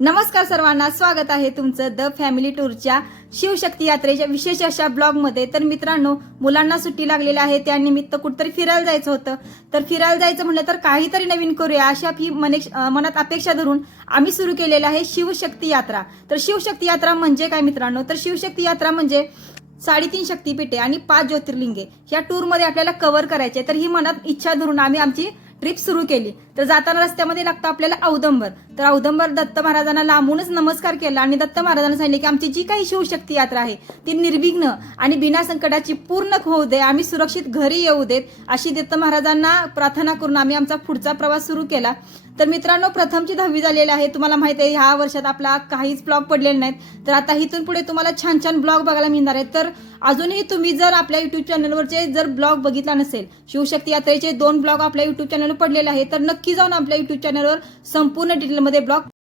नमस्कार सर्वांना, स्वागत आहे तुमचं द फॅमिली टूरच्या शिवशक्ती यात्रेच्या विशेष अशा ब्लॉगमध्ये। तर मित्रांनो, मुलांना सुट्टी लागलेली आहे, त्यानिमित्त कुठेतरी फिरायला जायचं होतं। तर फिरायला जायचं म्हणलं तर काहीतरी नवीन करूया अशा मनात अपेक्षा धरून आम्ही सुरू केलेलं आहे शिवशक्ती यात्रा। तर शिवशक्ती यात्रा म्हणजे काय मित्रांनो, तर शिवशक्ती यात्रा म्हणजे 3.5 शक्तीपीठे आणि 5 ज्योतिर्लिंगे या टूरमध्ये आपल्याला कव्हर करायचे। तर ही मनात इच्छा धरून आम्ही आमची ट्रिप सुरू केली। तर जाताना रस्त्यामध्ये लागतं आपल्याला औदंबर। तर औदंबर दत्त महाराजांना लांबूनच नमस्कार केला आणि दत्त महाराजांना सांगितले की आमची जी काही शिवशक्ती यात्रा आहे ती निर्विघ्न आणि बिना संकटाची पूर्ण होऊ दे, आम्ही सुरक्षित घरी येऊ देत अशी दत्त महाराजांना प्रार्थना करून आम्ही आमचा पुढचा प्रवास सुरू केला। तर मित्रांनो, प्रथमची 10वी झालेली आहे। तुम्हाला माहिती आहे ह्या वर्षात आपला काहीच ब्लॉग पडलेले नाहीत। तर आता इथून पुढे तुम्हाला छान छान ब्लॉग बघायला मिळणार आहेत। तर अजूनही तुम्ही जर आपल्या युट्यूब चॅनलवरचे जर ब्लॉग बघितला नसेल, शिवशक्ती यात्रेचे 2 ब्लॉग आपल्या युट्यूब चॅनलवर पडलेले आहेत, तर नक्की जाऊन आपल्या युट्यूब चॅनलवर संपूर्ण डिटेलमध्ये ब्लॉग